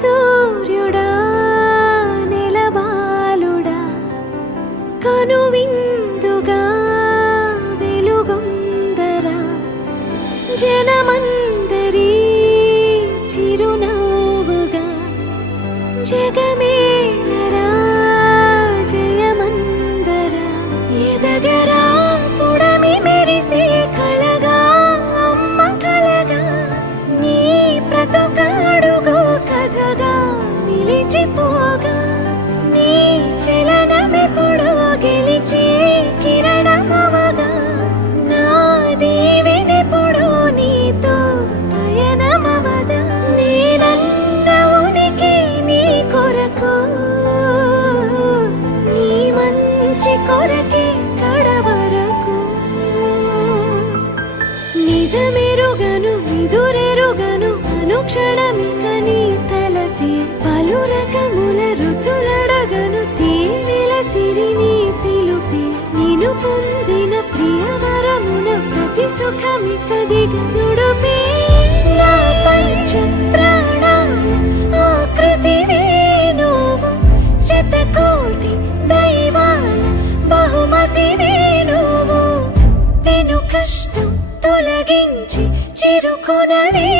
సూర్యుడా నెలబాలుడా కనువిందుగా వెలుగొందరా జనమందరి చిరునవ్వుగా జగమేలరా జయమందరా ఎదగరా పుడమి మెరిసే కళగా అమ్మ కలగా నీ బ్రతుకడుగో కథగా నిలిచిపోగా నీ చలనమెప్పుడు గెలిచే కిరణమవగా నా దీవెనెప్పుడు నీతో పయనమవదా నేనన్న ఉనికి నీ కొరకు నీ మంచి కొరకే కడవరకు నిజమెరుగను నిదురెరుగను అనుక్షణమిక నీ తలపి పలు రకముల రుచులడగను తేనెల సిరి నీ పిలుపి నిను పొందిన ప్రియవరమున ప్రతి సుఖమిక దిగదుడుపే నా పంచ ప్రాణాల ఆకృతివే నువ్వు శతకోటి దైవాల బహుమతివే నువ్వు పెను కష్టం తొలగించి చిరుకొనవే